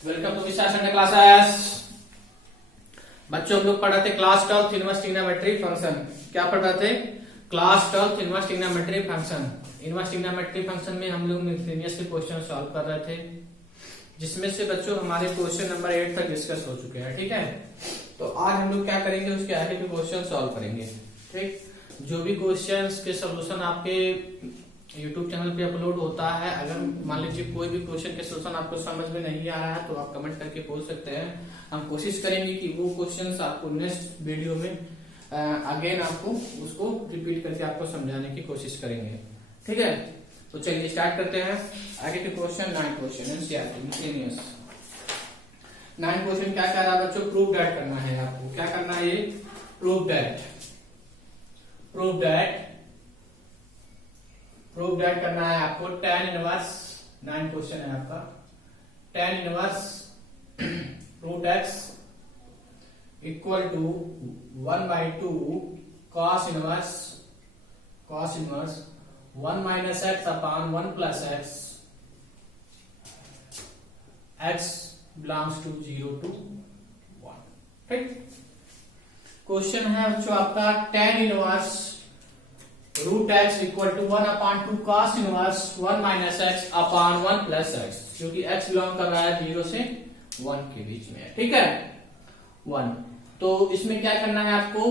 Welcome to Vishal Sunday classes. बच्चों हम लोग पढ़ रहे थे क्लास 12 इनवर्स ट्रिग्नोमेट्री फंक्शन। क्या पढ़ रहे थे? Class 12 inverse trigonometry function. Inverse trigonometry function में हम लोग मिसलेनियस के क्वेश्चन सॉल्व कर रहे थे, जिसमें से बच्चों हमारे क्वेश्चन नंबर 8 तक डिस्कस हो चुके हैं। ठीक है, तो आज हम लोग क्या करेंगे, उसके आगे के क्वेश्चन सॉल्व करेंगे। ठीक, जो भी क्वेश्चंस के सोल्यूशन आपके YouTube चैनल पे अपलोड होता है, अगर मान लीजिए कोई भी क्वेश्चन के सोल्यूशन आपको समझ में नहीं आ रहा है तो आप कमेंट करके पूछ सकते हैं। हम कोशिश करेंगे कि वो क्वेश्चंस आपको नेक्स्ट वीडियो में अगेन आपको उसको रिपीट करके आपको समझाने की कोशिश करेंगे। ठीक है, तो चलिए स्टार्ट करते हैं आगे के क्वेश्चन। 9 क्वेश्चन मिसलेनियस 9 क्वेश्चन क्या कह रहा है बच्चों? प्रूव दैट करना है आपको। क्या करना है? ये प्रूव दैट करना है आपको। tan इनवर्स 9 क्वेश्चन है आपका। tan inverse root x equal to 1/2 cos inverse 1 minus x upon 1 plus x belongs to 0 to 1। ठीक, क्वेश्चन है बच्चों आपका tan inverse root x equal to 1/2 cos inverse 1 minus x upon 1 plus x, क्योंकि x belong कर रहा है 0 से 1 के बीच में। ठीक है, 1। तो इसमें क्या करना है आपको?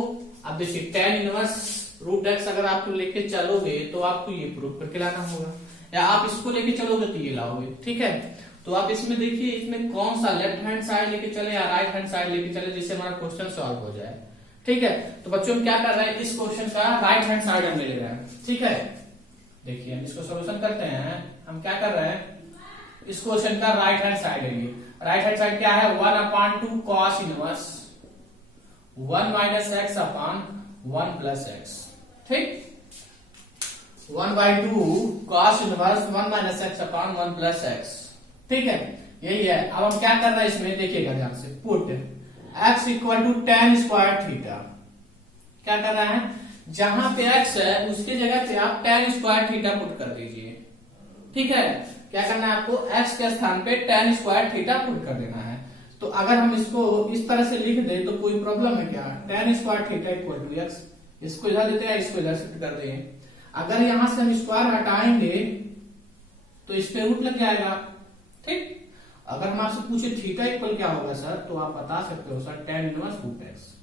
अब देखिए tan इनवर्स रूट एक्स अगर आप लेके चलोगे तो आपको ये प्रूफ करके लाना होगा, या आप इसको लेके चलोगे तो ये लाओगे। ठीक है, तो आप इसमें देखिए इसमें कौन सा लेफ्ट हैंड साइड लेके चले या राइट हैंड साइड लेके चले जिससे हमारा क्वेश्चन सॉल्व हो जाए। ठीक है, तो बच्चों हम क्या कर रहे हैं, इस क्वेश्चन का राइट हैंड साइड हम ले रहे हैं। ठीक है, देखिए हम इसको सॉल्यूशन करते हैं। हम क्या कर रहे हैं, इस क्वेश्चन का राइट हैंड साइड लेंगे। राइट हैंड साइड क्या है? 1/2 cos inverse 1 minus x upon 1 plus x. ठीक, 1/2 cos inverse 1 minus x upon 1 plus x. ठीक है, यही है। अब हम क्या कर रहे हैं इसमें, देखिएगा ध्यान से। Put x equal to tan square theta. क्या कर रहा है? जहां पे x है उसके जगह पे आप tan स्क्वायर थीटा पुट कर दीजिए। ठीक है, क्या करना है आपको? x के स्थान पे tan स्क्वायर थीटा पुट कर देना है। तो अगर हम इसको इस तरह से लिख दें तो कोई प्रॉब्लम है क्या? tan square theta equal to x, इसको इधर देते हैं, इसको इधर शिफ्ट कर देंगे। अगर यहां से हम स्क्वायर हटाएंगे तो इस पे रूट लग जाएगा। ठीक, अगर हम आपसे पूछे थीटा इक्वल क्या होगा सर, तो आप बता सकते हो sir tan inverse root x.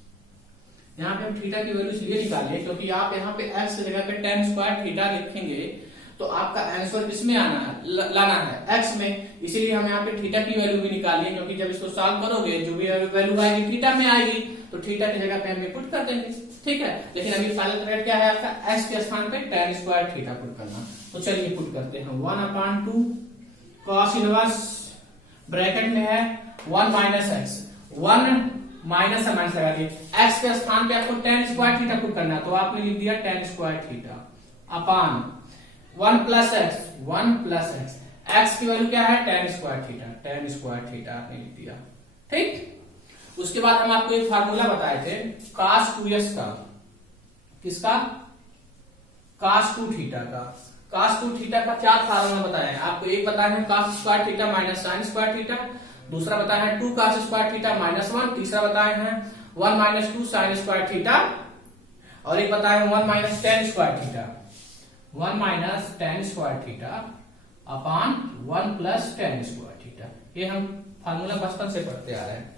यहाँ पे हम थीटा की वैल्यू इसलिए निकालिए क्योंकि आप यहाँ पे x की जगह पे tan स्क्वायर थीटा लिखेंगे तो आपका आंसर किसमें आना है, लाना है x में। इसीलिए हम यहाँ पे थीटा की वैल्यू भी निकालिए, क्योंकि जब इसको सॉल्व करोगे जो भी वैल्यू आएगी थीटा में आएगी, तो थीटा की जगह पे हम पुट कर देंगे। ठीक है, लेकिन अभी फाइनल टारगेट क्या है आपका? x के स्थान पे tan स्क्वायर थीटा पुट करना। तो चलिए पुट करते हैं। 1/2 cos इनवर्स ब्रैकेट में है 1 माइनस एक्स, 1 माइनस लगा दिए। एक्स के स्थान पे आपको tan स्क्वायर थीटा पुट करना है, तो आपने लिख दिया tan square theta upon 1 plus x. X की वैल्यू क्या है? tan स्क्वायर थीटा आपने लिख दिया। ठीक, उसके बाद हम आपको एक फार्मूला बताए थे cos 2s का। किसका? cos 2 थीटा का। cos 2 थीटा का 4 फार्मूला बताया है आपको। एक बताया है cos square theta minus sin square theta, दूसरा बताया है 2 cos स्क्वायर थीटा माइनस 1, तीसरा बताया है 1 माइनस 2 sin स्क्वायर थीटा, और एक बताया है 1 minus tan square theta. 1 minus tan square theta upon 1 plus tan square theta. ये हम फार्मूला बचपन से पढ़ते आ रहे हैं।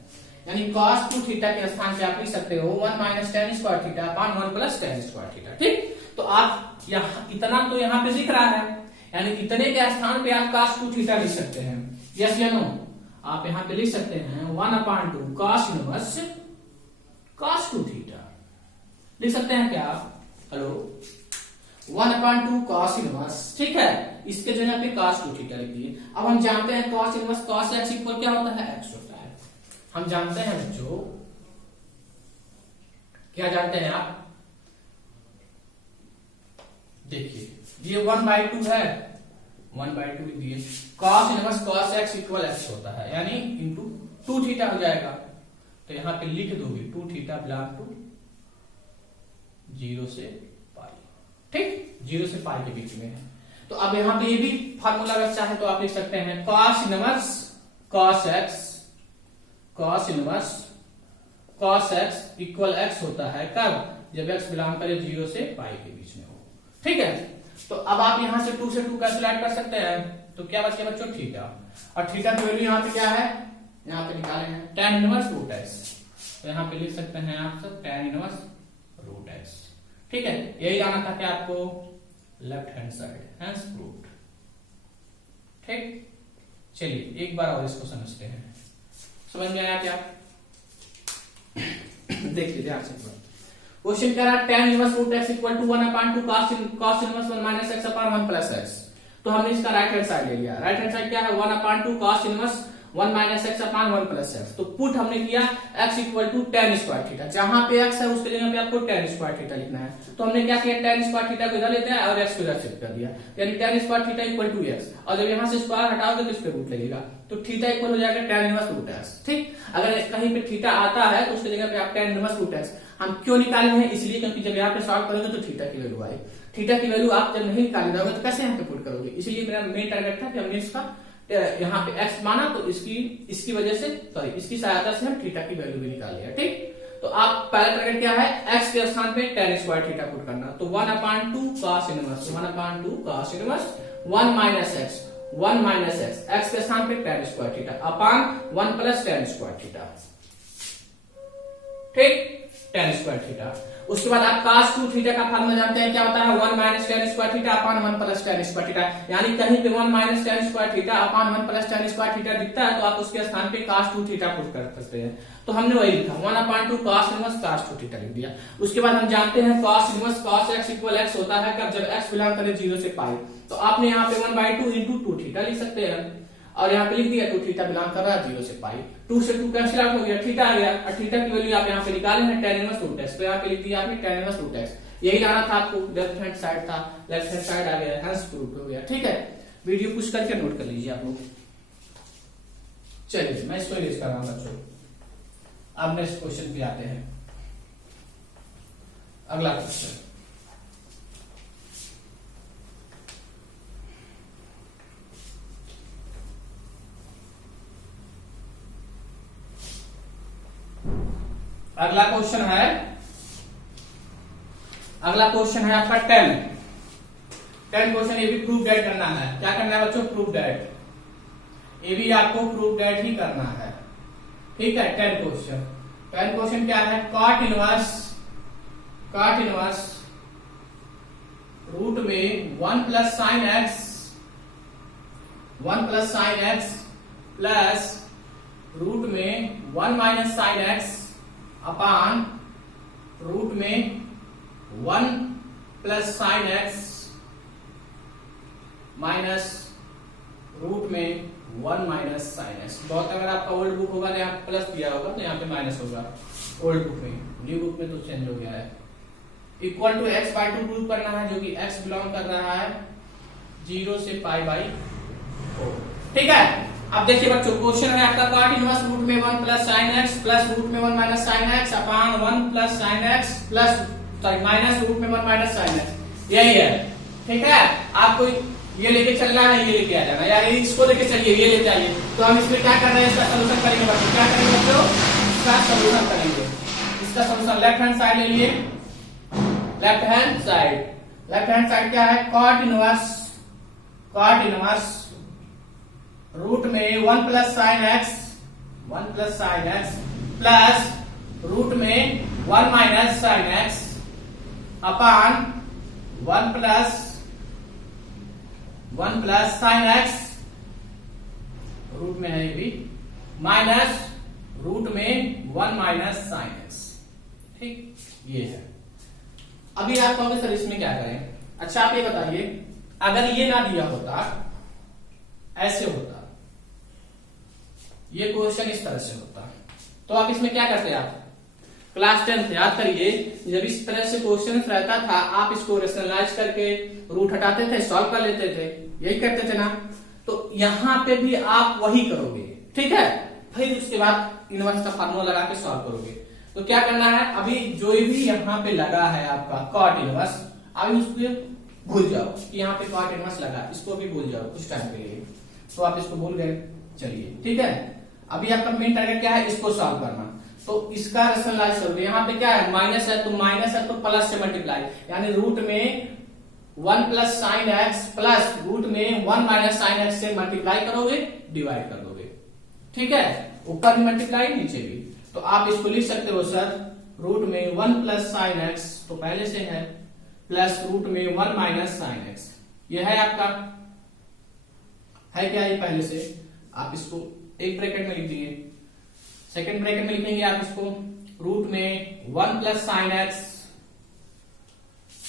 यानी cos 2 थीटा के स्थान पे आप लिख सकते हो 1 minus tan square theta upon 1 plus tan square theta. ठीक, तो आप यहाँ इतना तो यहाँ पे दिख रहा है, यानी इतने के स्थान पे आप cos 2 थीटा लिख सकते हैं। यस या नो? आप यहाँ पे लिख सकते हैं 1/2 cos इनवर्स cos 2 थीटा लिख सकते हैं क्या? Hello, 1/2 cos inverse. ठीक है, इसके जगह पे cos 2 थीटा लिख दिए। अब हम जानते हैं cos inverse cos x equal क्या होता है? x होता है। हम जानते हैं बच्चों, क्या जानते हैं आप? देखिए ये 1/2 है, 1/2 लिख दिए। cos inverse cos x equal x होता है, यानी इंटू 2 थीटा हो जाएगा। तो यहां पे लिख दोगे 2 थीटा बिलोंग टू 0 से पाई। ठीक, 0 से पाई के बीच में है। तो अब यहाँ पे ये भी फार्मूला अगर चाहे तो आप लिख सकते हैं cos inverse cos x equal x होता है कब, जब x बिलोंग करे 0 से पाई के बीच में हो। ठीक है, तो अब आप यहां से 2 से 2 कैंसिल कर सकते हैं, तो क्या बच गया बच्चों, थीटा। और थीटा की वैल्यू यहाँ पे क्या है, यहाँ पे निकाले हैं tan इनवर्स रूट x, तो यहाँ पे लिख सकते हैं आप सब tan इनवर्स रूट x। ठीक है, यही आना था क्या आपको, left hand side, hence proved. ठीक, चलिए एक बार और इसको समझते हैं, समझ में आया क्या, देखिए ध्यान से। क्वेश्चन कह रहा है tan inverse root x equal to 1/2 cos inverse 1 minus x upon 1 plus x। तो हमने इसका राइट हैंड साइड ले लिया। राइट हैंड साइड क्या है, 1/2 cos inverse 1 minus x upon 1 plus x। तो पुट हमने किया x equal to tan square theta, जहां पे x है उसके जगह पे आपको tan स्क्वायर थीटा लिखना है। तो हमने क्या किया, tan स्क्वायर थीटा को इधर लेते हैं और x को इधर शिफ्ट कर दिया, यानी tan square theta equal to x। और जब यहां से स्क्वायर हटाओगे तो इस पे रूट लगेगा, तो थीटा इक्वल हो जाएगा tan इनवर्स रूट x। ठीक, अगर कहीं पे थीटा आता है तो उसके जगह पे आप tan इनवर्स रूट x। हम क्यों निकाले हैं, इसलिए क्योंकि जब यहाँ पे सॉल्व करोगे तो थीटा की वैल्यू आए। थीटा की वैल्यू आप जब नहीं निकाले जाओगे तो कैसे यहाँ पे पुट करोगे, इसलिए मेरा मेन टारगेट था कि हमने इसका यहाँ पे x माना, तो इसकी वजह से सॉरी इसकी सहायता से हम थीटा की वैल्यू भी निकाल लिया। ठीक, तो आप पहला टारगेट क्या है, x के स्थान पे tan स्क्वायर थीटा पुट करना। तो 1/2 cos inverse 1/2 cos inverse 1 minus x, x के स्थान पे tan square theta upon 1 plus tan square theta. ठीक, tan स्क्वायर थीटा। उसके बाद आप cos 2 थीटा का फॉर्मूला जानते हैं, क्या होता है, 1 minus tan square theta upon 1 plus tan square theta. यानी कहीं पे 1 minus tan square theta upon 1 plus tan square theta दिखता है तो आप उसके स्थान पे cos 2 थीटा पुट कर सकते हैं। तो हमने वही लिखा 1/2 cos इनवर्स cos 2 थीटा लिख दिया। उसके बाद हम जानते हैं cos inverse cos x equal x होता है कब, जब x बिलोंग करे 0 से पाई। तो आपने यहाँ पे 1/2 इंटू 2 थीटा लिख सकते हैं, और यहाँ पे लिख दिया 2 थीटा बिलोंग कर रहा है 0 से पाई। 2 से 2 कैंसिल आउट हो गया, थीटा आ गया, और थीटा की वैल्यू आप यहाँ पे निकाले हैं tan इनवर्स रूट x। तो यहाँ पे लिख दिया आपने tan इनवर्स रूट x। यही लाना था आपको, लेफ्ट हैंड साइड था, लेफ्ट हैंड साइड आ गया, हेंस प्रूव्ड हो गया। ठीक है, वीडियो पुश करके नोट कर लीजिए आप लोग। चलिए मैं इसको इरेज कर रहा हूं बच्चों। अब नेक्स्ट क्वेश्चन पे आते हैं। अगला क्वेश्चन, अगला क्वेश्चन है आपका 10 क्वेश्चन। ये भी प्रूफ डेट करना है। क्या करना है बच्चों, प्रूफ डेट। ये भी आपको प्रूफ डेट ही करना है। ठीक है, 10 क्वेश्चन क्या है, cot इनवर्स रूट में 1 plus sine x plus root में 1 minus sine x upon root में 1 plus sine x minus root में 1 माइनस साइन एक्स। बहुत अगर आपका ओल्ड बुक होगा तो यहाँ प्लस दिया होगा तो यहाँ पे माइनस होगा ओल्ड बुक में, न्यू बुक में तो चेंज हो गया है। इक्वल टू x/2 प्रूव करना है, जो कि x बिलोंग कर रहा है 0 से पाई बाई 4। ठीक है, अब देखिए बच्चों, क्वेश्चन है आपका cot इनवर्स रूट में 1 plus sine x plus root में 1 minus sine x upon 1 plus sine x plus sorry minus root में 1 माइनस साइन एक्स। यही है। ठीक है, आपको ये लेके चलना है, ये लेके आ जाना, यार इसको लेके चलिए, ये लेके आइए। तो हम इसमें क्या कर रहे हैं, इसका सोल्यूशन करेंगे बच्चों। क्या करेंगे बच्चों, इसका सोल्यूशन करेंगे। इसका सोल्यूशन लेफ्ट हैंड साइड ले लिए, लेफ्ट हैंड साइड क्या है, cot इनवर्स रूट में 1 plus sine x plus root में 1 minus sine x upon 1 plus sine x root में है ये भी माइनस रूट में 1 माइनस साइन एक्स। ठीक, ये है। अभी आप कहोगे सर इसमें क्या करें। अच्छा आप ये बताइए, अगर ये ना दिया होता, ऐसे होता, ये क्वेश्चन इस तरह से होता, तो आप इसमें क्या करते, आप क्लास 10 याद करिए, जब इस तरह से क्वेश्चन रहता था आप इसको रेशनलाइज करके रूट हटाते थे, सॉल्व कर लेते थे, यही करते थे ना। तो यहां पे भी आप वही करोगे। ठीक है, फिर उसके बाद इनवर्स का फार्मूला लगा के सॉल्व करोगे। तो क्या करना है, अभी जो भी यहाँ पे लगा है आपका cot इनवर्स, अभी उसको भूल जाओ कि यहाँ पे cot इनवर्स लगा, इसको भी भूल जाओ कुछ टाइम के लिए। तो आप इसको भूल गए, चलिए ठीक है, अभी आपका मेन टारगेट क्या है, इसको सॉल्व करना। तो इसका रेशनलाइज करोगे, यहाँ पे क्या है माइनस है तो प्लस से मल्टीप्लाई, यानी रूट में 1 plus sine x plus root में 1 माइनस साइन एक्स से मल्टीप्लाई करोगे, डिवाइड कर दोगे। ठीक है, ऊपर भी मल्टीप्लाई नीचे भी। तो आप इसको लिख सकते हो सर रूट में 1 प्लस साइन एक्स तो पहले से है, प्लस रूट में 1 माइनस साइन एक्स, यह है आपका, है क्या ये पहले से। आप इसको एक ब्रैकेट में लिख दिए, सेकेंड ब्रैकेट में लिखेंगे आप इसको रूट में 1 plus sine x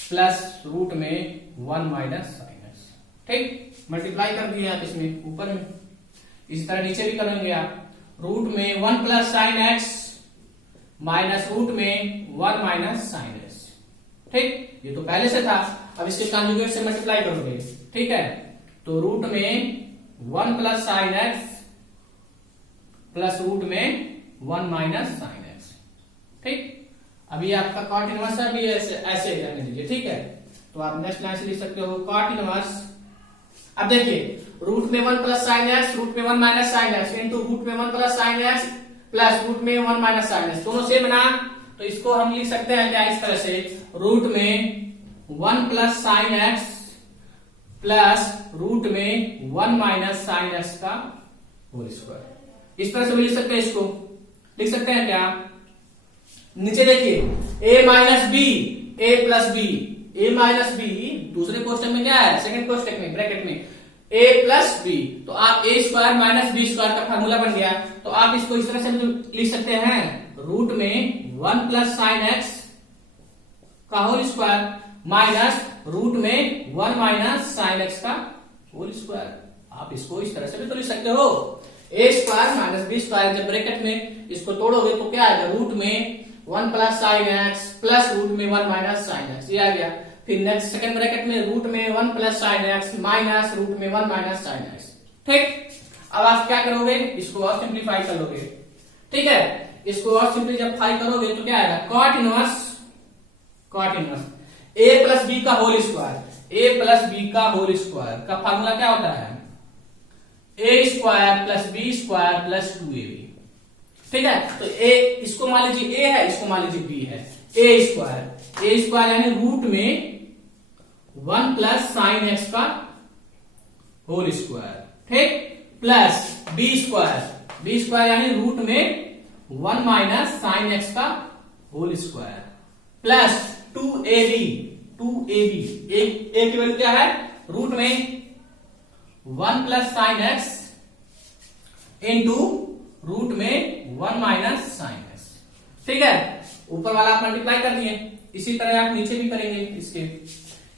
plus root में 1 माइनस साइन एक्स। ठीक, मल्टीप्लाई कर दिए आप इसमें ऊपर में, इसी तरह नीचे भी करेंगे आप, रूट में 1 plus sine x minus root में 1 माइनस साइन एक्स। ठीक, ये तो पहले से था, अब इसके कॉन्जुगेट से मल्टीप्लाई करोगे। ठीक है, तो रूट में 1 plus sine x plus root में 1 माइनस साइन एक्स। ठीक, अभी आपका कॉट इनवर्स है, अभी ऐसे रहने दीजिए। ठीक है, तो आप नेक्स्ट लाइन से लिख सकते हो कॉट इनवर्स। अब देखिए रूट में 1 प्लस साइन एक्स रूट में 1 minus sine x into root में 1 plus sine x plus root में 1 माइनस साइन एक्स, दोनों सेम ना, तो इसको हम लिख सकते हैं क्या इस तरह से, रूट में 1 plus sine x plus root में 1 माइनस साइन एक्स का होल स्क्वायर। इस तरह से भी लिख सकते हैं, इसको लिख सकते हैं क्या, नीचे देखिए a minus B A plus B, A minus B दूसरे क्वेश्चन में क्या है, सेकंड क्वेश्चन में ब्रैकेट में a प्लस बी, तो आप a square minus B square का फार्मूला बन गया। तो आप इसको इस तरह से लिख सकते हैं रूट में 1 प्लस साइन एक्स का होल स्क्वायर माइनस रूट में 1 माइनस साइन एक्स का होल स्क्वायर। आप इसको इस तरह से भी तो लिख सकते हो, A square minus B square, जब ब्रैकेट में इसको तोड़ोगे तो क्या आएगा, रूट में 1 plus sine x plus root में 1 माइनस साइन एक्स, ये आ गया। फिर नेक्स्ट सेकंड ब्रैकेट में रूट में 1 plus sine x minus root में 1 माइनस साइन एक्स। ठीक, अब आप क्या करोगे, इसको और सिंप्लीफाई कर लोगे। ठीक है, इसको और सिंप्लीफाई करोगे तो क्या आएगा, cot inverse a plus B का whole square, a plus B का होल स्क्वायर का फार्मूला क्या होता है, a square plus B square plus 2ab। ठीक है, तो ए इसको मान लीजिए ए है, इसको मान लीजिए बी है, ए स्क्वायर यानी रूट में 1 प्लस साइन एक्स का होल स्क्वायर, ठीक, प्लस बी स्क्वायर यानी रूट में 1 माइनस साइन एक्स का whole square plus 2ab A की वैल्यू क्या है, रूट में 1 plus sine x into root में 1 माइनस साइन एक्स। ठीक है, ऊपर वाला आप मल्टीप्लाई कर दिए, इसी तरह आप नीचे भी करेंगे इसके।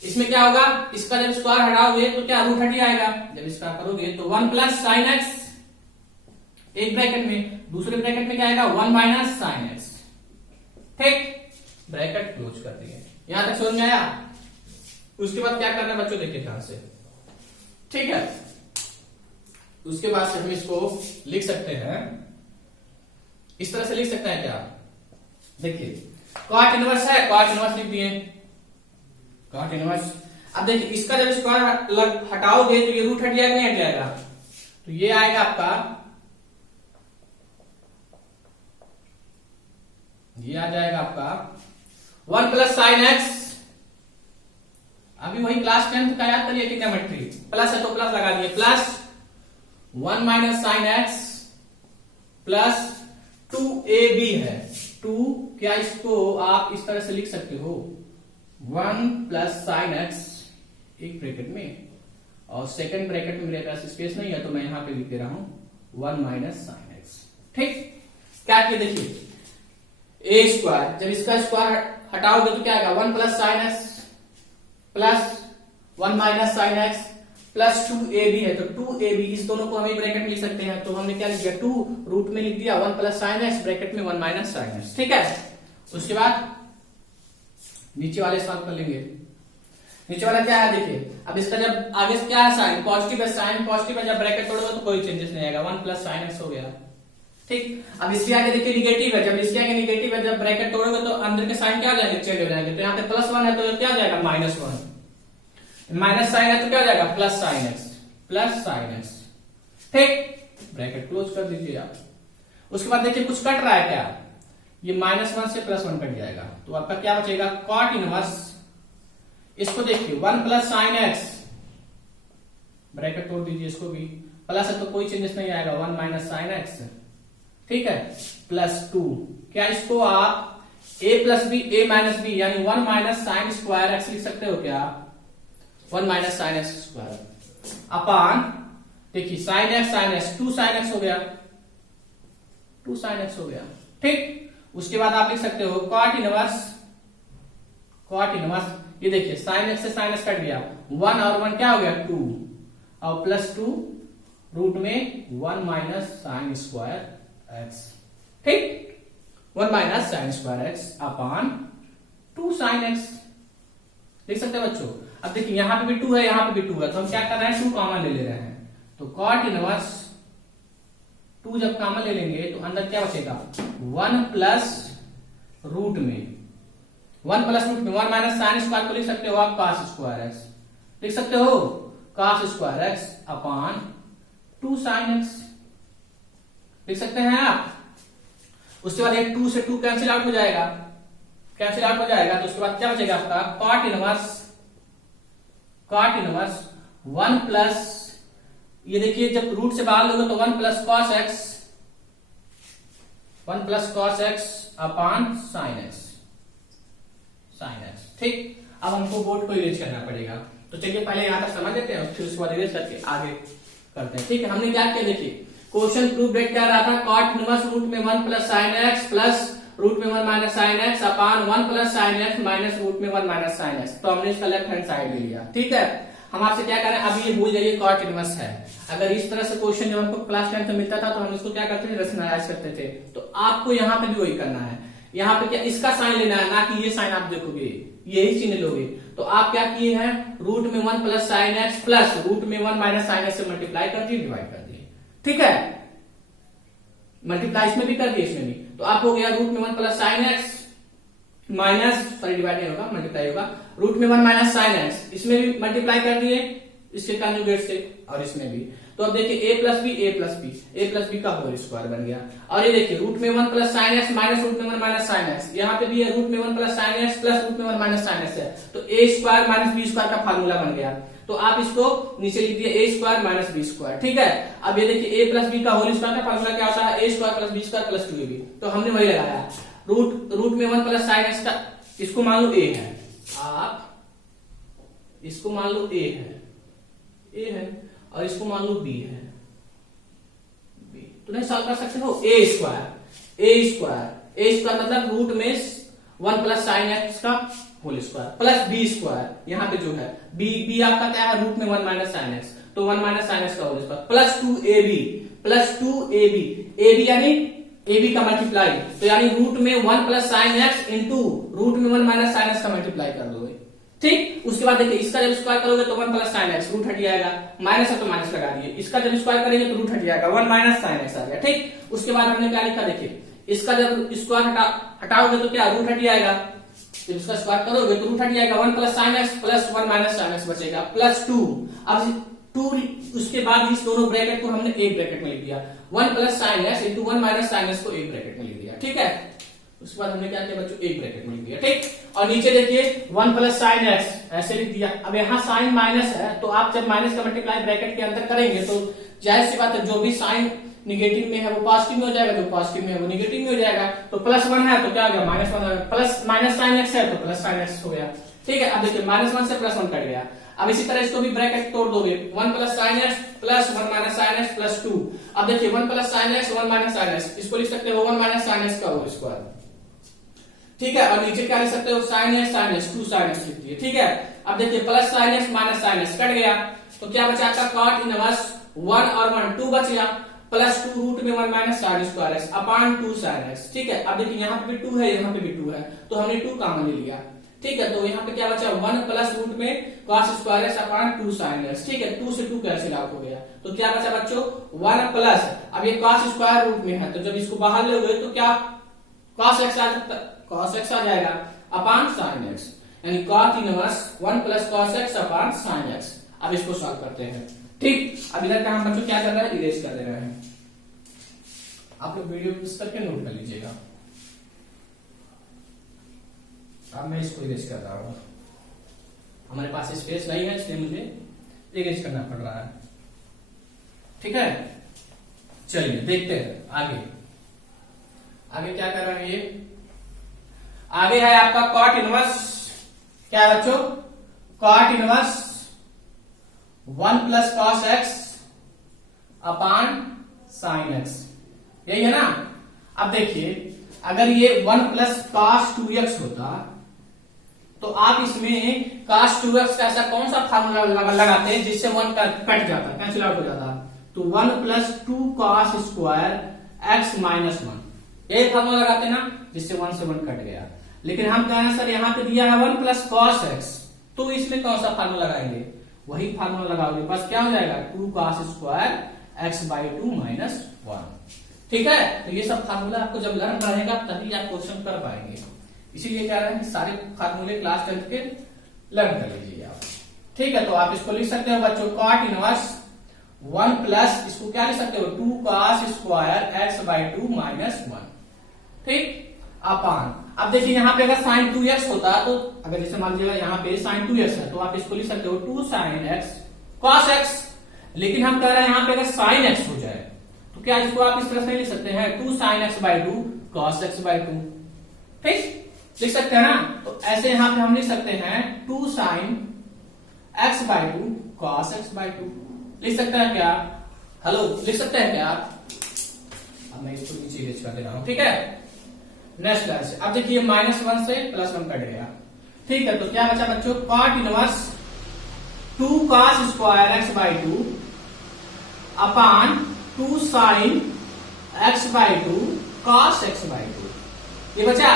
इसमें क्या होगा, इसका जब स्क्वायर हटाओगे तो क्या रूट हट जाएगा, जब इसका करोगे तो 1 प्लस साइन एक्स एक ब्रैकेट में, दूसरे ब्रैकेट में क्या आएगा 1 माइनस साइन एक्स। ठीक, ब्रैकेट क्लोज कर दिए। यहां तक समझ में आया। उसके बाद क्या करना है बच्चों, देखिए ध्यान से। ठीक है, उसके बाद से हम इसको लिख सकते हैं, इस तरह से लिख सकते हैं क्या, देखिए कॉट इनवर्स है, कॉट इनवर्स लिख दिए, कॉट इनवर्स। अब देखिए इसका जब स्क्वायर हटाओगे तो ये रूट हट जाएगा, नहीं हट जाएगा, तो ये आएगा आपका, ये आ जाएगा आपका 1 प्लस साइन एक्स, अभी वही क्लास 10th का याद करिए, ट्रिग्नोमेट्री, प्लस है तो प्लस लगा दिए, plus 1 minus sine x plus 2ab है, 2 क्या, इसको आप इस तरह से लिख सकते हो 1 प्लस साइन एक्स एक ब्रैकेट में, और सेकंड ब्रैकेट में मेरे पास स्पेस नहीं है तो मैं यहां पे लिख दे रहा हूं 1 माइनस साइन एक्स। ठीक, क्या किया, देखिए ए स्क्वायर, जब इसका स्क्वायर हटाओगे तो क्या आएगा 1 plus sine x plus 1 minus sine x plus 2ab है, तो 2ab इस दोनों को हम ब्रैकेट में लिख सकते हैं, तो हमने क्या लिख दिया 2 रूट में लिख दिया 1 प्लस साइन एक्स ब्रैकेट में 1 माइनस साइन एक्स। ठीक है, उसके बाद नीचे वाले सॉल्व कर लेंगे। नीचे वाला क्या है, देखिए अब इसका जब आगे से क्या है, साइन पॉजिटिव है, साइन पॉजिटिव है, जब ब्रैकेट तोड़ोगे तो कोई चेंजेस नहीं आएगा, 1 प्लस साइन एक्स हो गया। ठीक, अब इसके आगे देखिए निगेटिव है, जब इसके आगे निगेटिव है, जब ब्रैकेट तोड़ोगे तो अंदर के साइन क्या हो जाएंगे, चेंज हो जाएंगे, तो यहाँ पे +1 है तो क्या हो जाएगा -1, माइनस साइन है तो क्या हो जाएगा +sin x। ठीक, ब्रैकेट क्लोज कर दीजिए आप। उसके बाद देखिए कुछ कट रहा है क्या, ये -1 से +1 कट जाएगा, तो आपका क्या बचेगा cot इनवर्स, इसको देखिए 1 प्लस साइन एक्स, ब्रैकेट तोड़ दीजिए इसको भी, प्लस है तो कोई चेंजेस नहीं आएगा, 1 माइनस साइन एक्स, ठीक है, +2, क्या इसको आप a plus B a minus B यानी 1 माइनस साइन स्क्वायर एक्स लिख सकते हो क्या, 1 minus sine x square upon, देखिए साइन एक्स 2 साइन एक्स हो गया, 2 साइन एक्स हो गया, ठीक। उसके बाद आप लिख सकते हो cot इनवर्स, ये देखिए साइन एक्स से साइन एक्स कट गया, 1 और 1 क्या हो गया 2, और +2 रूट में 1 माइनस साइन स्क्वायर एक्स, ठीक, 1 माइनस साइन स्क्वायर एक्स अपान 2 साइन एक्स लिख सकते हैं बच्चों। अब देखिए यहां पे भी 2 है, यहां पे भी 2 है, तो हम क्या कर रहे हैं 2 कॉमन ले रहे हैं, तो cot इनवर्स 2 जब कॉमन ले लेंगे तो अंदर क्या बचेगा 1 प्लस रूट में 1 माइनस साइन स्क्वायर को लिख सकते हो आप cos स्क्वायर एक्स, लिख सकते हो cos स्क्वायर एक्स अपान 2 साइन एक्स लिख सकते हैं आप। उसके बाद 2 से 2 कैंसिल आउट हो जाएगा, तो उसके बाद क्या बचेगा आपका cot इनवर्स 1 प्लस, ये देखिए जब रूट से बाहर लोगे तो 1 प्लस cos x अपान साइन एक्स, ठीक। अब हमको बोर्ड को इरेज करना पड़ेगा, तो चलिए पहले यहां तक समझ लेते हैं, फिर उसके बाद इरेज करके आगे करते हैं, ठीक है। हमने क्या किया देखिए क्वेश्चन प्रूफ ब्रेक क्या रहा था, cot इनवर्स रूट में 1 plus sine x plus root में 1 minus sine x upon 1 plus sine x minus root में 1 माइनस साइन एक्स, तो हमने इसका लेफ्ट हैंड साइड ले लिया, ठीक है। हम आपसे क्या करें, अभी ये भूल जाइए cot इनवर्स है, अगर इस तरह से क्वेश्चन जब हमको क्लास 10 में मिलता था तो हम इसको क्या करते थे रेशनलाइज करते थे, तो आपको यहाँ पे भी वही करना है, यहाँ पे क्या इसका साइन लेना है, ना कि ये साइन आप देखोगे यही चिन्ह लोगे, तो आप क्या किए हैं रूट में 1 plus sine x plus root में 1 माइनस साइन एक्स से मल्टीप्लाई कर दिए, डिवाइड कर दिए, ठीक है, मल्टीप्लाई इसमें भी कर दिए इसमें भी, तो आप हो गया रूट में 1 plus sine x minus, sorry divide नहीं होगा मल्टीप्लाई होगा, रूट में 1 माइनस साइन एक्स, इसमें भी मल्टीप्लाई कर दिए इसके कॉन्जुगेट से, और इसमें भी, तो अब देखिए a प्लस बी का होल स्क्वायर बन गया, और ये देखिए रूट में 1 plus sine x minus root में 1 माइनस साइन एक्स, यहाँ पे भी है रूट में 1 plus sine x plus root में 1 माइनस साइन एक्स है, तो a square minus B square का फार्मूला बन गया, तो आप इसको नीचे लिख दिए a square minus B square, ठीक है। अब ये देखिए a प्लस बी का होल स्क्वायर का फार्मूला क्या होता है, a square plus B square plus 2ab, तो हमने वही लगाया, रूट में 1 प्लस साइन एक्स का, इसको मान लो a है, आप इसको मान लो a है और इसको मान लो b है, तो नहीं सॉल्व कर सकते हो, a स्क्वायर मतलब रूट में 1 प्लस साइन एक्स का whole square plus B square, यहाँ पे जो है बी आपका क्या है रूट में 1 माइनस साइन एक्स, तो 1 माइनस साइन एक्स का होल स्क्वायर प्लस 2ab यानी ab का मल्टीप्लाई, तो यानी रूट में 1 plus sine x into root में 1 माइनस साइन एक्स का मल्टीप्लाई कर दोगे, ठीक। उसके बाद देखिए इसका जब स्क्वायर करोगे तो 1 प्लस साइन एक्स रूट हट जाएगा, माइनस है तो माइनस लगा दिए, इसका जब स्क्वायर करेंगे तो रूट हट जाएगा, 1 माइनस साइन एक्स आ गया, ठीक। उसके बाद हमने क्या लिखा देखिए, इसका जब स्क्वायर हटाओगे तो क्या रूट हट जाएगा, जब इसका स्क्वायर करोगे तो रूट हट जाएगा, 1 plus sine x plus 1 minus sine x बचेगा प्लस 2, अब 2 उसके बाद इस दोनों ब्रैकेट को हमने एक ब्रैकेट में लिख दिया, 1 plus sine x into 1 minus sine x को एक ब्रैकेट में लिख दिया, ठीक है। उसके बाद हमने क्या किया बच्चों, एक ब्रैकेट में लिख दिया, ठीक। और नीचे देखिए 1 प्लस साइन एक्स ऐसे लिख दिया, अब यहाँ साइन माइनस है, तो आप जब माइनस का मल्टीप्लाई ब्रैकेट के अंदर करेंगे तो जाहिर सी बात है जो भी साइन निगेटिव में है वो पॉजिटिव में हो जाएगा, जो पॉजिटिव में है वो निगेटिव में हो जाएगा, तो +1 है तो क्या हो गया -1, प्लस माइनस साइन एक्स है तो प्लस साइन एक्स हो गया, ठीक है। अब देखिए -1 से +1 कट गया, अब इसी तरह इसको भी ब्रैकेट तोड़ दोगे, 1 plus sine x plus 1 minus sine x plus 2, अब देखिए 1 plus sine x 1 minus sine x, इसको लिख सकते हो 1 माइनस साइन एक्स का होल स्क्वायर, ठीक है। और नीचे क्या लिख सकते हो साइन एक्स 2 साइन एक्स लिख दिए, ठीक है। अब देखिए plus sine x minus sine x cut गया, तो क्या बचा आपका cot इनवर्स 1 और 1 2 बच गया, प्लस 2 रूट में 1 माइनस साइन स्क्वायर एक्स अपान 2 साइन एक्स, ठीक है। अब देखिए यहाँ पे भी 2 है, यहाँ पे भी 2 है, तो हमने 2 कॉमन ले लिया, ठीक है। तो यहाँ पे क्या बचा 1 प्लस रूट में cos स्क्वायर एक्स अपान 2 साइन एक्स, ठीक है। 2 से 2 कैंसिल आउट हो गया, तो क्या बचा बच्चों 1 प्लस, अब ये cos स्क्वायर रूट में है तो जब इसको बाहर लोगे तो क्या cos x आ जाएगा अपान साइन एक्स, यानी cot inverse 1 plus cos x अपान साइन एक्स। अब इसको सॉल्व करते हैं, ठीक। अब इधर का हम बच्चों क्या कर रहे हैं, इरेज कर दे रहे हैं। आप लोग वीडियो यूज करके नोट कर लीजिएगा। अब मैं इसको इरेज कर रहा हूं, हमारे पास स्पेस नहीं है इसलिए मुझे इरेज करना पड़ रहा है। ठीक है, चलिए देखते हैं आगे। आगे क्या कर रहे हैं ये, आगे है आपका कॉट इनवर्स, क्या बच्चों, cot inverse 1 plus cos x upon sine x, यही है ना। अब देखिए अगर ये 1 प्लस कॉस 2x होता तो आप इसमें cos 2x का ऐसा कौन सा फार्मूला लगाते हैं जिससे 1 कट जाता, कैंसिल आउट हो जाता, तो 1 plus 2 cos square x minus 1, यही फार्मूला लगाते ना जिससे 1 से 1 कट गया। लेकिन हम कह रहे हैं सर यहाँ पे दिया है 1 प्लस cos x, तो इसमें कौन सा फार्मूला लगाएंगे, वही फार्मूला लगाओगे, बस क्या हो जाएगा 2 cos square x by 2 minus 1। ठीक है, तो ये सब फार्मूला आपको जब लर्न रहेगा तभी आप क्वेश्चन कर पाएंगे, इसीलिए कह रहे हैं कि सारे फार्मूले क्लास 10 के लर्न कर लीजिए आप। ठीक है, तो आप इसको लिख सकते हो बच्चों कॉट इनवर्स 1 प्लस, इसको क्या लिख सकते हो 2 cos square x by 2 minus 1। ठीक, अपान, अब देखिए यहाँ पे अगर साइन 2x होता तो अगर जैसे मान लीजिएगा यहाँ पे साइन 2x है तो आप इसको लिख सकते हो 2 साइन x cos x, लेकिन हम कह रहे हैं यहाँ पे अगर साइन x हो जाए तो क्या इसको आप इस तरह से लिख सकते हैं 2 sine x by 2 cos x by 2। ठीक, लिख सकते हैं ना, तो ऐसे यहां पे हम लिख सकते हैं 2 sine x by 2 cos x by 2, लिख सकते हैं क्या, हेलो लिख सकते हैं क्या। अब मैं इसको नीचे इरेज कर दे रहा हूं। ठीक है, नेक्स्ट लाइन से अब देखिए -1 से +1 कट गया। ठीक है, तो क्या बचा बच्चों, cot inverse 2 cos square x by 2 upon 2 sine x by 2 cos x by 2, ये बचा।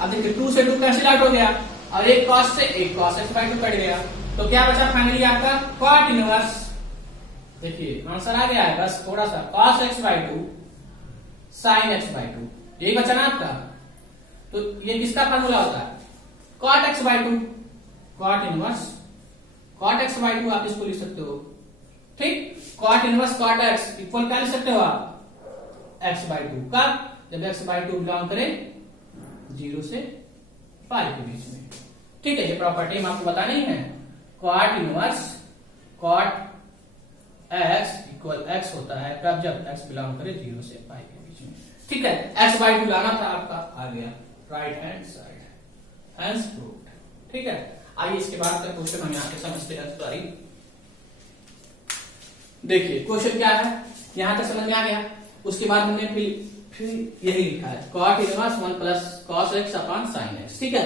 अब देखिए 2 से 2 कैंसिल आउट हो गया और एक cos से एक cos x बाई 2 कट गया, तो क्या बचा फाइनली आपका कॉट इनवर्स, देखिए आंसर आ गया है, बस थोड़ा सा cos x by 2 sin x by 2, यही बचा ना आपका। तो ये किसका फार्मूला होता है, cot x by 2, cot inverse cot x by 2 आप इसको लिख सकते हो। ठीक, cot inverse cot x equal क्या लिख सकते हो आप x बाई 2 का, जब x बाई 2 बिलोंग करे 0 से पाई के बीच में। ठीक है, ये प्रॉपर्टी हम आपको बतानी है, cot inverse cot x equal x होता है कब, जब x बिलोंग करे 0 से पाई के बीच में। ठीक है, x बाई 2 लाना था आपका, आ गया right hand side, hence proved. ठीक है, आइए इसके बाद का क्वेश्चन हम यहाँ पे समझते हैं। सॉरी, देखिए क्वेश्चन क्या है, यहां तक समझ में आ गया। उसके बाद हमने फिर यही लिखा है cot inverse 1 plus cos x upon sin x। ठीक है,